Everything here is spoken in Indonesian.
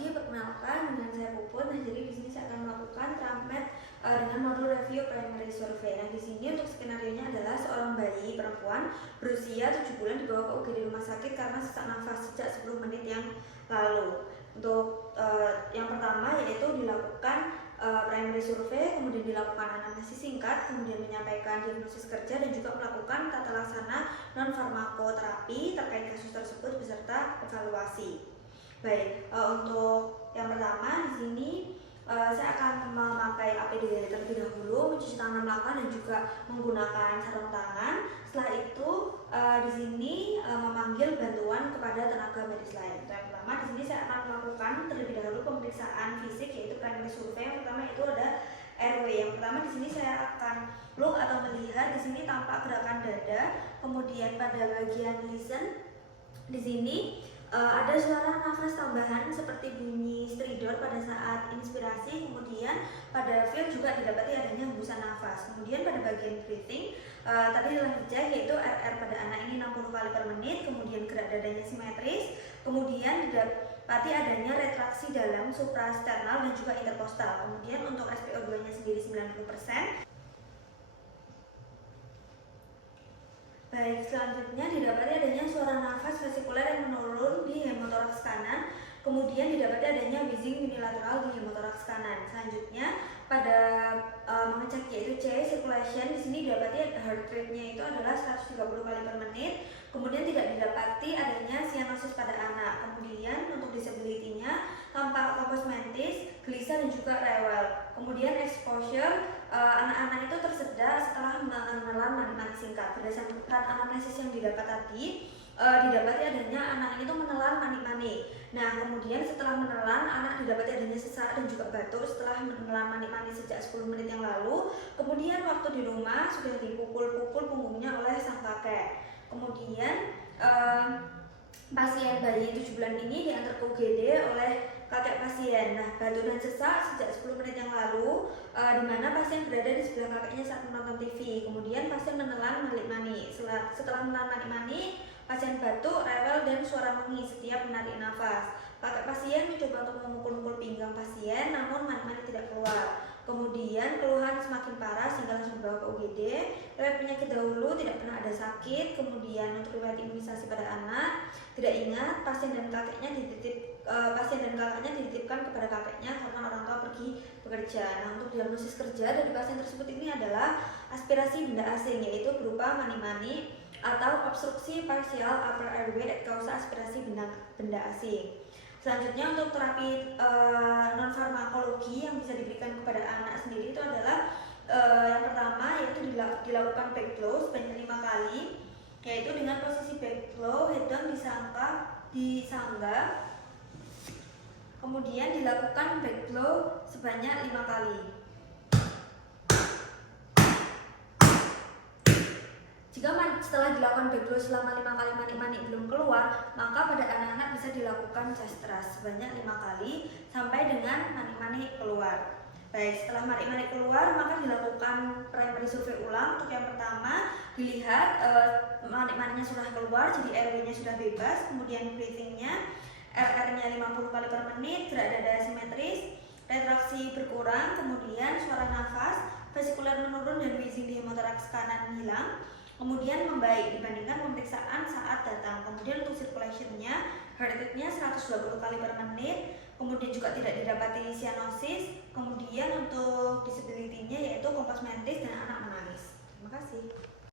pagi, perkenalkan dengan saya Puput. Nah, jadi di sini saya akan melakukan TRAMED dengan modul review primary survey. Nah, di sini untuk skenario-nya adalah seorang bayi perempuan berusia 7 bulan dibawa ke UGD rumah sakit karena sesak nafas sejak 10 menit yang lalu. Untuk yang pertama yaitu dilakukan primary survey, kemudian dilakukan anamnesis singkat, kemudian menyampaikan diagnosis kerja dan juga melakukan tata laksana non farmakoterapi terkait kasus tersebut beserta evaluasi. Baik, untuk yang pertama di sini saya akan memakai APD terlebih dahulu, mencuci tangan melangkah dan juga menggunakan sarung tangan. Setelah itu di sini memanggil bantuan kepada tenaga medis lain. Yang pertama di sini saya akan melakukan terlebih dahulu pemeriksaan fisik yaitu primary survey. Yang pertama itu ada RW. Yang pertama di sini saya akan look atau melihat, di sini tampak gerakan dada, kemudian pada bagian listen di sini ada suara nafas tambahan seperti bunyi stridor pada saat inspirasi, kemudian pada feel juga didapati adanya hembusan nafas. Kemudian pada bagian breathing tadi telah dicek yaitu RR pada anak ini 60 kali per menit, kemudian gerak dadanya simetris, kemudian didapati adanya retraksi dalam suprasternal dan juga interkostal. Kemudian untuk SpO2 nya sendiri 90%. Baik, selanjutnya didapati adanya suara nafas vesikuler yang menurun di hemotoraks kanan, kemudian didapati adanya wheezing unilateral di hemotoraks kanan. Selanjutnya pada mengecek yaitu C circulation, di sini didapati heart rate-nya itu adalah 130 kali per menit, kemudian tidak didapati adanya cyanosis pada anak. Kemudian untuk disability-nya tampak compos mentis, gelisah dan juga rewel. Kemudian exposure, anak-anak itu tersedak setelah menelan mani-mani singkat. Berdasarkan anamnesis yang didapat tadi, didapati adanya anak itu menelan mani-mani. Nah, kemudian setelah menelan, anak didapati adanya sesak dan juga batuk setelah menelan mani-mani sejak 10 menit yang lalu. Kemudian waktu di rumah sudah dipukul-pukul punggungnya oleh sang kakek. Kemudian pasien bayi 7 bulan ini diantar ke UGD oleh kakek pasien. Nah, batuk dan sesak sejak 10 menit yang lalu, di mana pasien berada di sebelah kakeknya saat menonton TV. Kemudian pasien menelan mani-mani. Setelah menelan mani-mani, pasien batuk, rewel, dan suara mengi setiap menarik nafas. Kakek pasien mencoba untuk memukul-mukul pinggang pasien, namun mani-mani tidak keluar. Kemudian keluhan semakin parah sehingga langsung dibawa ke UGD. Riwayat penyakit dahulu, tidak pernah ada sakit. Kemudian untuk riwayat imunisasi pada anak tidak ingat. Pasien dan kakaknya dititipkan kepada kakeknya karena orang tua pergi bekerja. Nah, untuk diagnosis kerja dari pasien tersebut ini adalah aspirasi benda asing, yaitu berupa mani-mani atau obstruksi parsial upper airway causa aspirasi benda asing. Selanjutnya untuk terapi non farmakologi yang bisa diberikan kepada anak sendiri itu adalah yang pertama yaitu dilakukan backflow sebanyak 5 kali, yaitu dengan posisi backflow head down disangga, kemudian dilakukan backflow sebanyak 5 kali. Jika setelah dilakukan backflow selama 5 kali mani-mani belum keluar, maka pada anak-anak bisa dilakukan chest thrust sebanyak 5 kali sampai dengan mani-mani keluar. Baik, setelah mani-mani keluar maka dilakukan primary survey ulang. Untuk yang pertama dilihat mani-maninya sudah keluar, jadi RW-nya sudah bebas, kemudian breathing-nya RR-nya 50 kali per menit, gerak dada simetris, retraksi berkurang, kemudian suara nafas vesikuler menurun dan wheezing di hemotoraks kanan hilang. Kemudian membaik dibandingkan pemeriksaan saat datang. Kemudian untuk circulation-nya, heart rate-nya 120 kali per menit, kemudian juga tidak didapati cyanosis. Kemudian untuk disability-nya yaitu compos mentis